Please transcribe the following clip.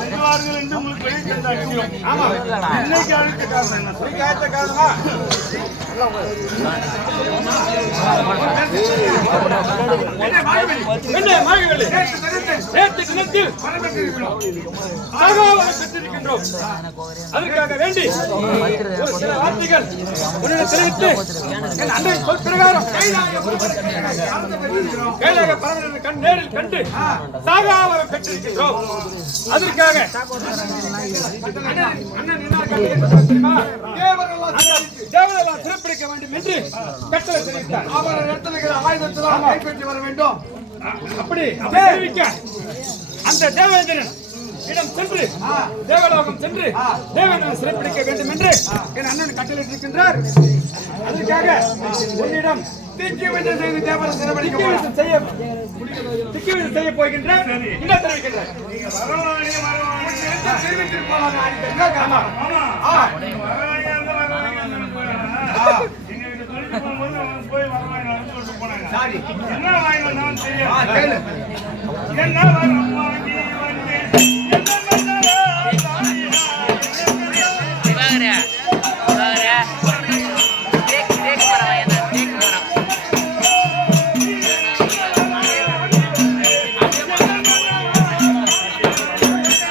வருவார்கள் என்று உங்களுக்கு வெளியே சென்றார்கள். ஆமா, இன்னைக்கு அழைத்த காரணம் என்ன? இன்னைக்கு அழைத்த காரணமா? என்ன மாயவெளி? நேற்று தினத்தில் சாகாவரம் பெற்றிருக்கின்றோம். அதற்காக வேண்டி ஒரு சில வார்த்தைகள் உன்னிடம் தெரிவித்து என் அன்னை சொல் பிரகாரம் கைலாக பரமனின் கண் நேரில் கண்டு சாகாவரம் பெற்றிருக்கின்றோம். அதற்காக அண்ணன் என்ன தெரியுமா? தேவரெல்லாம் சிறப்பிடிக்க வேண்டும் என்று கட்டளை தெரிவித்தார். அவர் இடத்துல ஆயுதத்தில் கைப்பற்றி வர வேண்டும். அப்படி தெரிவிக்க அந்த தேவேந்திரன் இடம் சென்று தேவலோகம் சென்று தேவேந்திரன் சிறைப்பிடிக்க வேண்டும் என்று என் அண்ணன் கட்டளையிட்டிருக்கின்றார். அதற்காக உன்னிடம் திக்கிவிதம் செய்து தேவரை சிறைப்பிடிக்க செய்ய போகின்ற என்ன தெரிவிக்கின்றார்? என்ன வாங்கணும் தெரியாது. என்ன வாங்கி